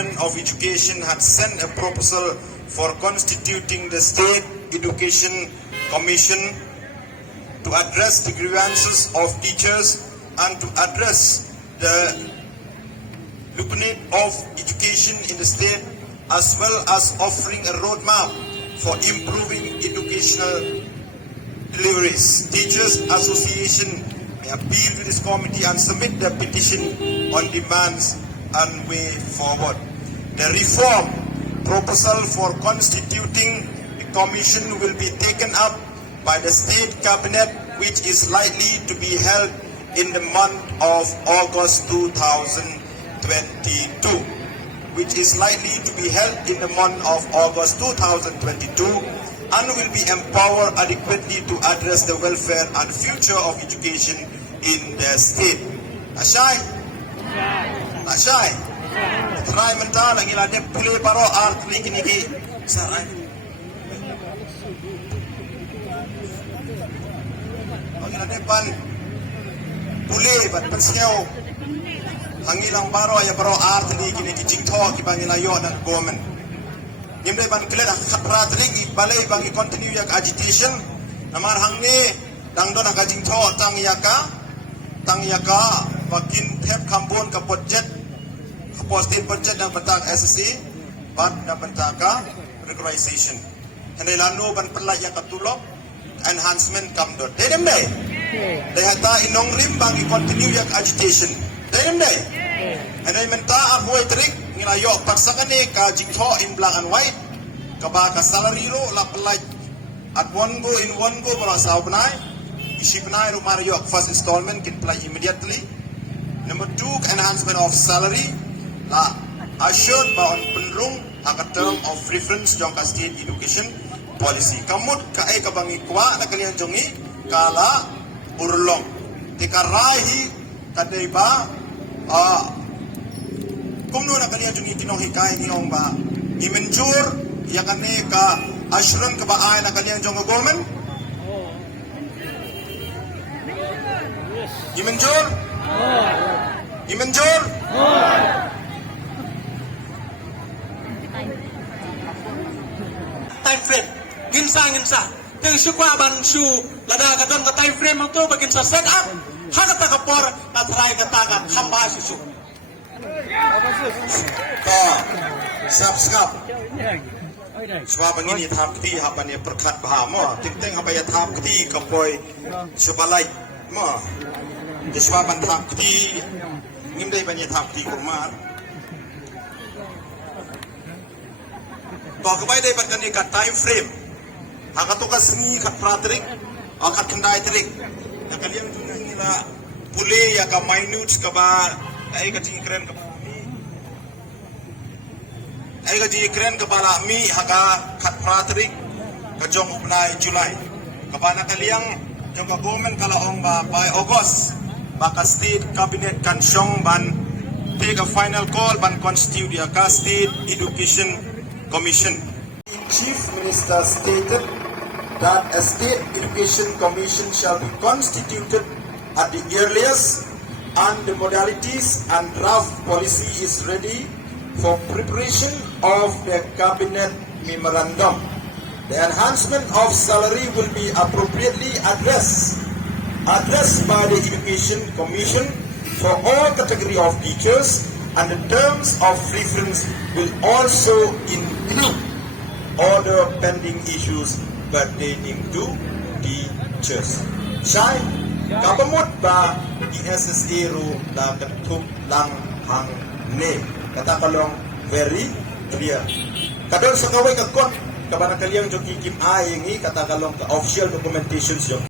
Department of Education had sent a proposal for constituting the State Education Commission to address the grievances of teachers and to address the lupinate of education in the state, as well as offering a roadmap for improving educational deliveries. Teachers Association may appeal to this committee and submit the petition on demands and way forward. The reform proposal for constituting the commission will be taken up by the state cabinet, which is likely to be held in the month of August 2022. Which is likely to be held in the month of August 2022 and will be empowered adequately to address the welfare and future of education in the state. Ashay? Ashay? Try mental ang ilade puli paro art likiniki sa pan puli bat pensiau hangilang baro ya baro art ni kini kijing to ki bangilayo dan government nimde ban kle khaprat ring balai bangi continue yak agitation namar hangni dang don kajing to tang yaka bakin thep kambon ka budget posted budget dan bentak SSA bat dan bentaka regularization henai lanu ban pelak yang katulok enhancement kam dot dedem dai hata inong rim bangi continue yak agitation dedem dai henai menta abuai trik ngilayo paksakane ka jingtho in black and white ka ba ka salary ro la pelak at one go bara saw banai isi banai ro mario first installment can apply immediately. Number 2, enhancement of salary la assured ba on penrung aka term of reference jong ka state education policy kamut ka ai ka bangi kwa na kalian jongi kala urlong tikarahi kadai ba kumno na kalian jongi nonghikai niong ba imenjur ya kane ka ashram ka ba ai na kalian jong government imenjur time frame ginsa teng sukwa ban su lada ka don ka time frame to bagin sa set up haga ta kapor na try ka ta ka khamba susu ka sap swa bangini tham kti ha ban ye prakhat bha mo ting ha ba ya tham kti ka poi subalai mo de swa ban tham kti ngimdai ban ye tham kti kurmar to ka bai dai ban kan ka time frame haka to ka sngi ka pratrik ka thandai trik ya kalian tunga ngila pule ya ka minutes ka ba ai ka tingkren ka ai ga ji kren ka bala mi haka khat pratrik ka jong upnai July ka ba na kaliang jong ka government kala ong ba by August baka state cabinet kan syong ban take a final call ban constitute ya ka state education commission. Chief Minister stated that a state education commission shall be constituted at the earliest and the modalities and draft policy is ready for preparation of the cabinet memorandum. The enhancement of salary will be appropriately addressed by the Education Commission for all category of teachers, and the terms of reference will also include other pending issues pertaining to teachers. Shai, kapamut ba SSA ru la ketuk lang hang ne kata kalong very clear. Kadang sakaway kakot kabana kaliang joki kim ay ngi kata kalong official documentations yung